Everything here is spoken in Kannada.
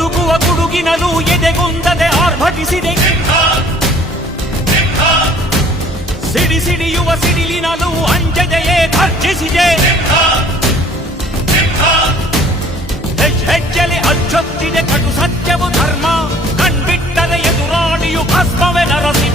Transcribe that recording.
ಗುಡುಗುವ ಗುಡುಗಿನಲ್ಲೂ ಎದೆಗುಂದದೆ ಆರ್ಭಟಿಸಿದೆ. ಸಿಡಿಸಿಡಿಯುವ ಸಿಡಿಲಿನಲ್ಲೂ ಅಂಜದೆಯೇ ಗರ್ಜಿಸಿದೆ. ಹೆಜ್ಜೆಲೆ ಅಚ್ಚೊತ್ತಿದೆ ಕಟು ಸತ್ಯವು ಧರ್ಮ, ಕಣ್ಬಿಟ್ಟರೆ ಎದುರಾಳಿಯು ಭಸ್ಮವೇ ನರಸಿ